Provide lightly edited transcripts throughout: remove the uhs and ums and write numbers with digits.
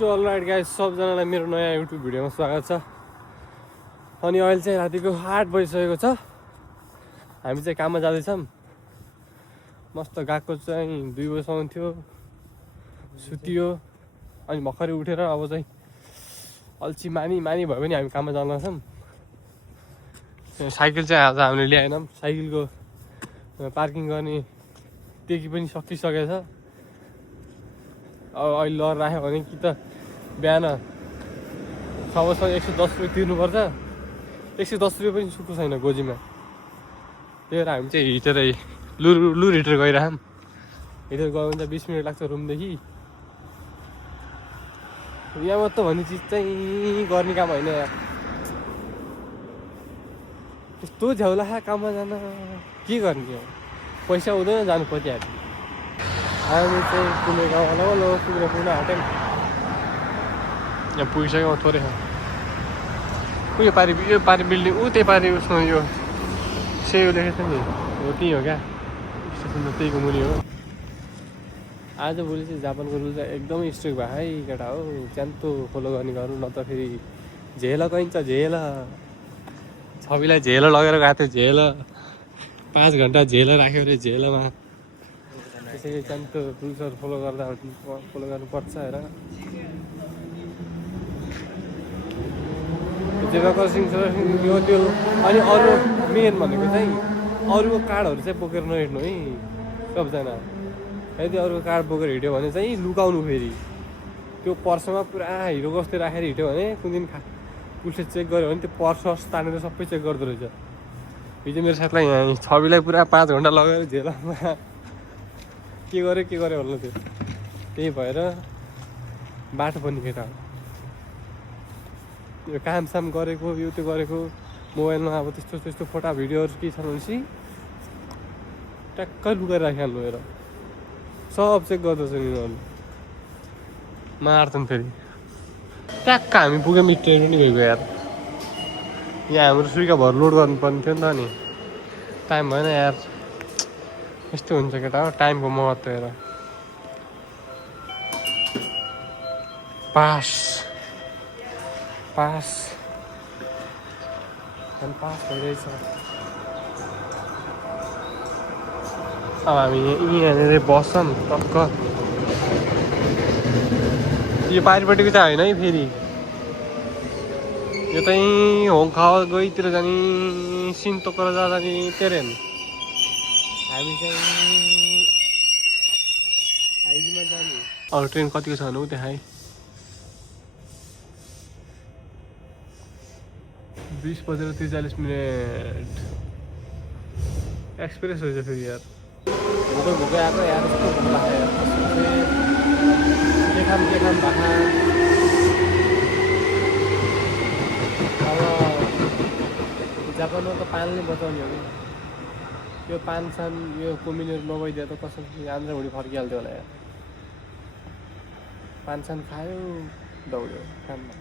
So all right guys, सबजनालाई मेरो नयाँ YouTube भिडियोमा स्वागत छ। अनि अहिले चाहिँ रातिको 8 बजिसकेको छ। हामी चाहिँ काममा जाँदैछौँ। मस्त गएको चाहिँ 2 बजीसम्म थियो, सुतियो। अनि भर्खरै उठेर अब चाहिँ अल्छी मानी भयो भने हामी काममा जान लाग्छौँ। साइकल चाहिँ आज हामीले ल्याएनौँ। साइकलको पार्किङ गर्ने टेकी पनि सकिसकेको छ। अब अहिले लर राख्यो भने कि त बिहान 6 बजीसम्म 110 रुपियाँ तिर्नुपर्छ। 110 रुपियाँ पनि सुक्नु छैन गोजीमा। त्यही भएर हामी चाहिँ हिँडेरै लुर हिँडेर गइरहौँ। हिँडेर गयो भने चाहिँ 20 मिनट लाग्छ रुमदेखि। यहाँ मात्र भन्ने चिज चाहिँ गर्ने काम होइन यार। यस्तो झ्याउला काममा जान के गर्ने हो, पैसा हुँदैन जानु परिहाल्यो। हामी चाहिँ कुनै गाउँमा पुग्न आँटेन। यहाँ पुगिसक्यो थोरै छ। यो पारि बिल्डिङ त्यही पारि उसमा यो सेयो लेखेको छ नि, हो त्यही हो क्या स्टेसन, त्यहीको मुनि हो। आजभोलि चाहिँ जापानको रुल चाहिँ एकदमै स्ट्रिक्ट भयो है केटा हो। च्यान्तो फलो गर्ने गर्नु, न त फेरि झेल गइन्छ। झेल छविलाई झेल लगेर गएको थियो। झेल 5 घन्टा झेल राख्यो अरे झेलमा। त्यसैले च्यान्तो रुल्सहरू फलो गर्नुपर्छ हेर। जेबाकर सिंह यो त्यो। अनि अरू मेन भनेको चाहिँ अरूको कार्डहरू चाहिँ बोकेर नहिँड्नु है सबजना। यदि अरूको कार्ड बोकेर हिँड्यो भने चाहिँ लुकाउनु। फेरि त्यो पर्समा पुरा हिरो जस्तै राखेर हिँड्यो भने कुन दिन पुलिसले चेक गर्यो भने त्यो पर्स तानेर सबै चेक गर्दो रहेछ। हिजो मेरो साथीलाई यहाँ छविलाई पुरा 5 घन्टा लगेर झेलमा के गर्यो भन्नु थियो। त्यही भएर बाटो पनि केटा हो। यो कामसाम गरेको यो त्यो गरेको मोबाइलमा अब त्यस्तो फोटा भिडियोहरू के छन् भनेपछि ट्याक्कै लुकाएर राखिहाल्नु हेर। सब चेक गर्दछ यिनीहरू, मार्छन् फेरि। ट्याक्क हामी पुग्यौँ, ट्रेन पनि गएको यार। यहाँ हाम्रो सुइका भर लोड गर्नुपर्ने थियो नि त। नि टाइम भएन यार। यस्तो हुन्छ केटा हो टाइमको महत्त्व हेर। पास भइरहेछ। अब हामी यहाँनिर बस्छौँ टक्क। यो पारिपट्टिको चाहिँ होइन है फेरि। यो चाहिँ होङखाओ गइतिर जाने सिन्तोकर जाने ट्रेन। हामी चाहिँ आइजीमा जाने। अरू ट्रेन कतिको छ भने देखाएँ। 20:43 एक्सप्रेस रहेछ फेरि यार। भुको आएको यार। के खाम भाखा। अब जापानमा त पानले बचाउने हो कि। यो पानसान यो कुमिनेर नभइदियो त कसम आन्द्राभुँडी फर्किहाल्थ्यो होला यार। पानसान खायो दौड्यो काममा।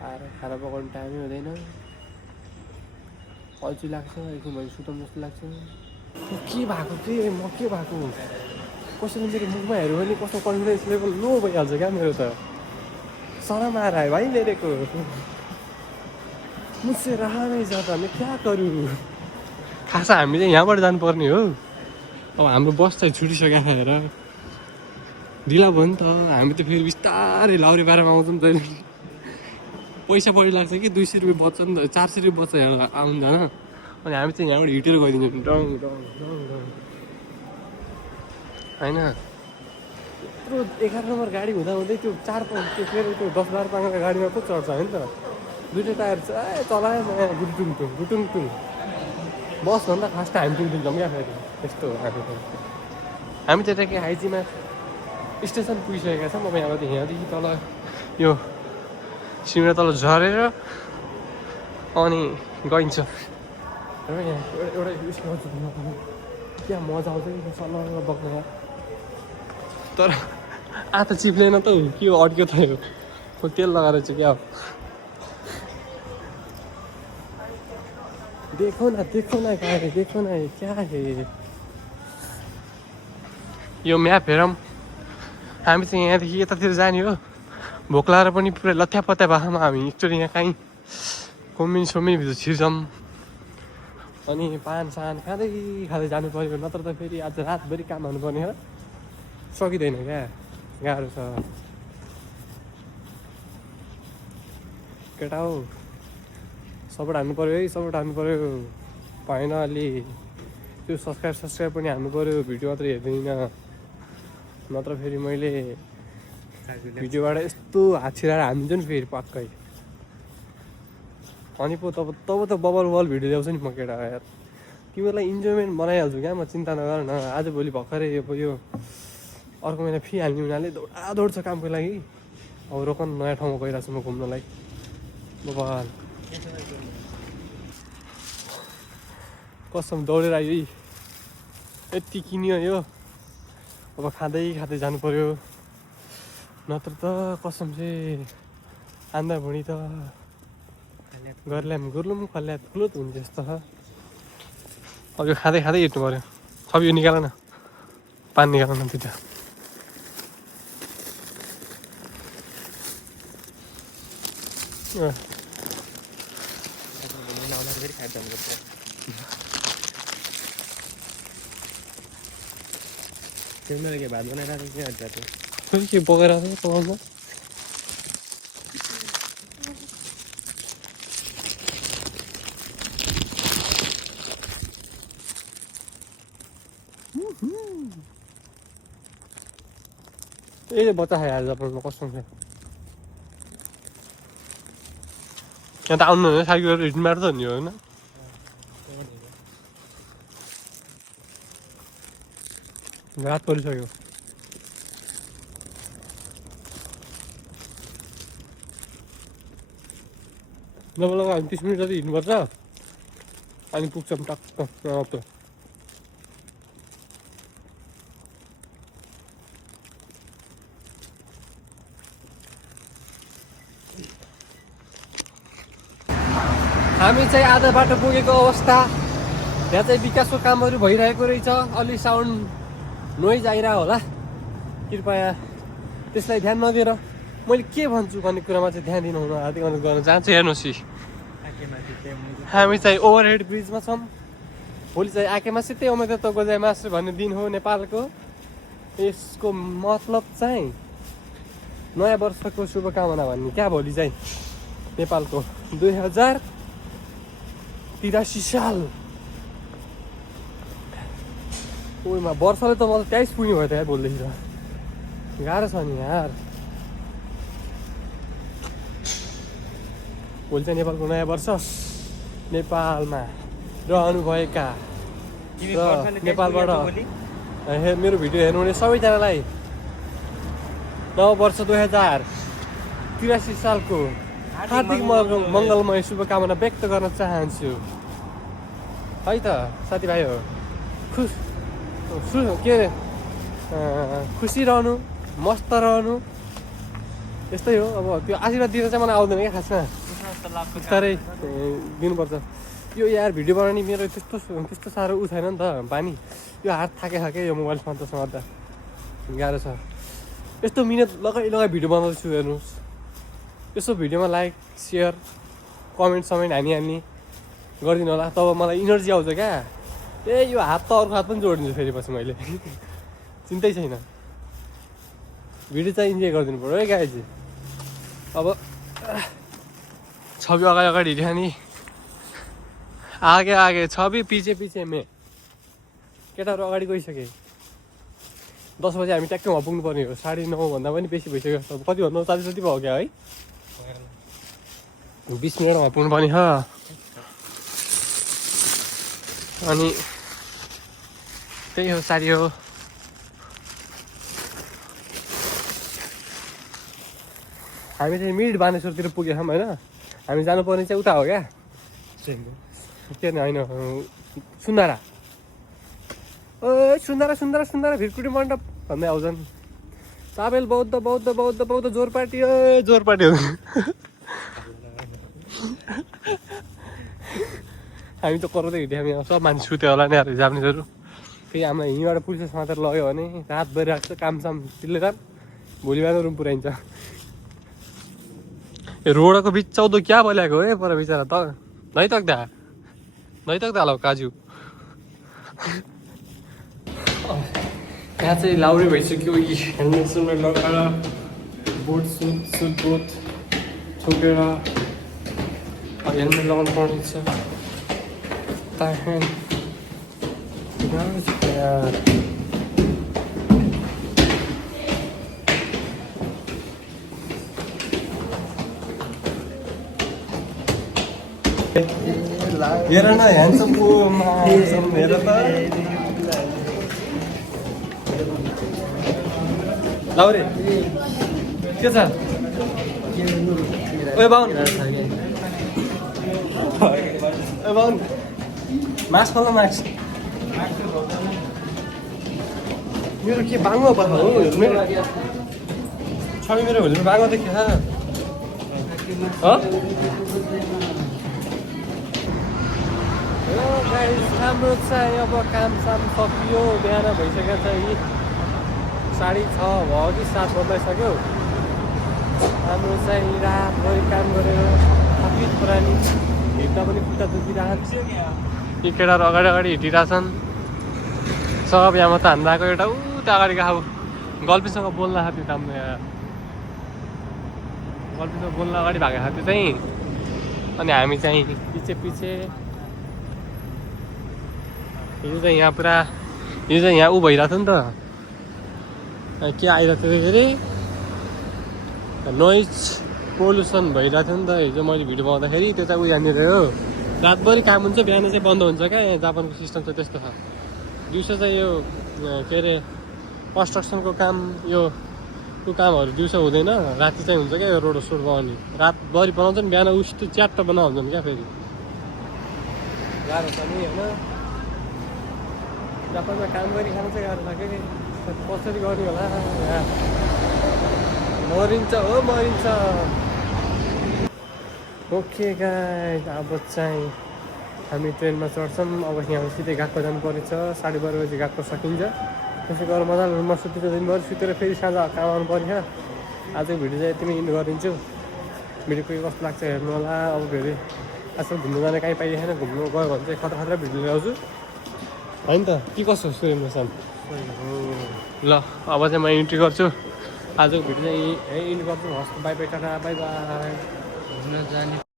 आएर खाना पकाउनु टाइमै हुँदैन। अल्छी लाग्छ। एकछिन भए सुतौँ जस्तो लाग्छ। के भएको म के भएको कसैले मेरो मुखमा हेऱ्यो भने कस्तो कन्फिडेन्स लेभल लो भइहाल्छ क्या मेरो त। शरम आ रहा है भाइ मेरे को, मुझसे रहा नहीं जाता, मैं क्या करूँ। खास हामी चाहिँ यहाँबाट जानुपर्ने हो। अब हाम्रो बस चाहिँ छुटिसक्यो हेर। ढिला भयो नि त। हामी त फेरि बिस्तारै लाउरे पारामा आउँछौँ। जहिले पैसा बढी लाग्छ कि 200 रुपियाँ बच्छ नि त, 400 रुपियाँ बच्छ यहाँ आउनु जान। अनि हामी चाहिँ यहाँबाट हिँडेर गइदिन्छौँ डङ होइन। यत्रो 11 नम्बर गाडी हुँदै त्यो 4-5 फेरि त्यो 10-12 पाङ्ग्रा गाडीमा पो चढ्छ होइन त। 2टा टायर छ चलायो गुटुङ बसभन्दा फास्ट हामी पुगिदिन्छौँ क्या फेरि। यस्तो हामी चाहिँ के आइजीमा स्टेसन पुगिसकेका छौँ। अब यहाँदेखि तल यो सिमरा तल झरेर अनि गइन्छ। यहाँ एउटा क्या मजा आउँछ कि सल्लाह बग्न। तर आँता चिप्लेन त के हो अड्क्यो त यो तेल लगाएर चाहिँ क्या हो। देखो न क्या है यो म्याप हेरौँ। हामी चाहिँ यहाँदेखि यतातिर जाने हो भोक लाएर पनि पुरै लथ्यापत्या भाषामा हामी एकचोटि यहाँ कहीँ कोम्बिनी सोम्बिनीभित्र छिर्छौँ अनि पान सान खाँदै खाँदै जानु पऱ्यो नत्र त फेरि आज रातभरि काम हाल्नुपर्ने हो सकिँदैन क्या गाह्रो छ केटा हो सपोर्ट हान्नु पऱ्यो है सपोर्ट हान्नु पऱ्यो भएन अलि त्यो सब्सक्राइब पनि हान्नु पऱ्यो भिडियो मात्रै हेर्दैन नत्र फेरि मैले भिडियोबाट यस्तो हात छिराएर हानिदिन्छु नि फेरि पक्कै अनि पो तब त बबल भिडियो ल्याउँछु नि म केटा यार तिमीहरूलाई इन्जोयमेन्ट बनाइहाल्छु क्या म चिन्ता नगर न आजभोलि भर्खरै यो अर्को महिना फी हाल्ने हुनाले दौड छ कामको लागि अब रोकन नयाँ ठाउँमा गइरहेको छु म घुम्नलाई बबाल कसम दौडेर आयो यति किन्यो यो अब खाँदै खाँदै जानु पर्यो नत्र त कसम चाहिँ आन्दा भुँडी त गुर्लुम खल्ल्या ठुलो त हुन्छ जस्तो छ अब यो खाँदै खाँदै हिँड्नु पऱ्यो सब यो निकाल न पान निकाल न दुइटा भात बनाइरहेको के हट्छ फेरि के बगाइरहेको छ पकाउँदा ए बच्चा खाइहाल्छ जापानमा कस्तो छ यहाँ त आउनु होइन साइकल रिटर्न मार्छ नि होइन रात परिसक्यो नभए हामी 30 मिनट जति हिँड्नुपर्छ अनि पुग्छौँ टक्क हामी चाहिँ आधा बाटो पुगेको अवस्था यहाँ चाहिँ विकासको कामहरू भइरहेको रहेछ अलि साउन्ड नोइज आइरह होला कृपया त्यसलाई ध्यान नदिएर मैले के भन्छु भन्ने कुरामा चाहिँ ध्यान दिनुहुन हार्दिक अनुरोध गर्न चाहन्छु हेर्नुहोस् हामी चाहिँ ओभरहेड ब्रिजमा छौँ भोलि चाहिँ आकेमा सिधै उमेद त गोजाइमास भन्ने दिन हो नेपालको यसको मतलब चाहिँ नयाँ वर्षको शुभकामना भन्ने क्या भोलि चाहिँ नेपालको 2083 साल ओइमा वर्षले त मलाई 23 पुग्ने भयो त यार भोलिदेखि त गाह्रो छ नि यार भोलि चाहिँ नेपालको नयाँ वर्ष नेपालमा रहनुभएका र नेपालबाट मेरो भिडियो हेर्नुहुने सबैजनालाई नव वर्ष 2083 सालको हार्दिक मङ्गलमय शुभकामना व्यक्त गर्न चाहन्छु है त साथीभाइ हो के अरे खुसी रहनु मस्त रहनु यस्तै हो अब त्यो आशीर्वाद दिन चाहिँ मलाई आउँदैन क्या खासमा बिस्तारै दिनुपर्छ यो यार भिडियो बनाउने मेरो त्यस्तो साह्रो उ छैन नि त बानी यो हात थाके यो मोबाइल सन्तोषमा त गाह्रो छ यस्तो मिहिनेत लगाइ भिडियो बनाउँदैछु हेर्नुहोस् यसो भिडियोमा लाइक सेयर कमेन्ट हानी गरिदिनु होला तब मलाई इनर्जी आउँछ क्या यो हात त अर्को हात पनि जोडिदिन्छु फेरि पछि मैले चिन्तै छैन भिडियो चाहिँ इन्जोय गरिदिनु पऱ्यो है गाइजी अब छवि अगाडि हिँड्यो नि आगे छवि पछि मे केटाहरू अगाडि गइसके 10 बजे हामी ट्याक्कै वहाँ पुग्नु पर्ने हो 9:30 भन्दा पनि बेसी भइसक्यो कति भन्नु 40 जति भयो क्या है 20 मिनटमा पुग्नु पर्ने हो अनि त्यही हो सारी हो हामी चाहिँ मिड बानेश्वरतिर पुगेको छौँ होइन हामी जानुपर्ने चाहिँ उता हो क्या के होइन सुन्दारा ओ सुन्दारा भिरकुटी मण्डप भन्दै आउँछन् साबेल बौद्ध जोरपाटी हो हामी त कराउँदै हिँड्यो हामी सब मान्छे सुत्यो होला नि जापानिजहरू फेरि हामीलाई यहीँबाट पुलिसले समातेर लग्यो भने रातभरि राख्छ कामसाम चिल्लेर भोलि बिहान रुम पुऱ्याइन्छ रोडको बिच 14 क्या बोलेको है पर बिचरा त नै तक्दा ल काजु यहाँ चाहिँ लाउरे भइसक्यो यी हेलमेट सेलमेट लगाएर बुट सुट बुट छोपेर हेलमेट लगाउनु पर्ने छ हेर न ह्यान्डसम हेर त लाउरे के छ ओए बाहुन मास्क खोल्न मास्क मेरो के बाङ्गो पर्छ हो हेलमेट छवि मेरो हेलमेट बाङ्गो देखियो हाम्रो चाहिँ अब कामसाम सकियो बिहान भइसकेको छ यी 6:30 भयो कि 7 बजाइसक्यो हाम्रो चाहिँ रातभरि काम गरेर थकित पुरानी हिँड्दा पनि खुट्टा दुखिरहेको यी केटाहरू अगाडि हिँडिरहेछन् सब यहाँ मात्र हान्दा आएको एउटा उता अगाडिको अब गल्फीसँग बोल्न खाथ्यो काम गल्फीसँग बोल्न अगाडि भएको खाथ्यो चाहिँ अनि हामी चाहिँ पछि हिजो चाहिँ यहाँ पुरा हिजो चाहिँ यहाँ ऊ भइरहेको थियो नि त के आइरहेको थियो अरे नोइज पोल्युसन भइरहेको थियो नि त हिजो मैले भिडियो बनाउँदाखेरि त्यो चाहिँ ऊ यहाँनिर हो रातभरि काम हुन्छ बिहान चाहिँ बन्द हुन्छ क्या यहाँ जापानको सिस्टम चाहिँ त्यस्तो छ दिउँसो चाहिँ यो के अरे कन्स्ट्रक्सनको काम यो कामहरू दिउँसो हुँदैन राति चाहिँ हुन्छ क्या यो रोड सोड बनाउने रातभरि बनाउँछ नि बिहान उस्तो च्याट्ट बनाउँछन् क्या फेरि गाह्रो छ नि होइन जापानमा काम गरी खानु चाहिँ गाह्रो लाग्यो कि कसरी गर्ने होला यहाँ मरिन्छ ओके गाइस अब चाहिँ हामी ट्रेनमा चढ्छौँ अब यहाँ सिधै गएको जानु परेछ 12:30 बजी गएको सकिन्छ त्यसै गरेर मजाले रुममा सुतेर दिनभरि सुतेर फेरि साँझ काम आउनु पर्छ आजको भिडियो चाहिँ यतिमै इन्ड गरिदिन्छु भिडियो के कस्तो लाग्छ हेर्नु होला अब फेरि आजकल घुम्नु जाने कहीँ पाइएन घुम्नु गयो भने चाहिँ खतरा भिडियो ल्याउँछु होइन त के कसो सुरेन्द्र ल अब चाहिँ म इन्ट्री गर्छु आजको भिडियो चाहिँ यही इन्ड गर्छु हस् by by tata bye by घुम्न जाने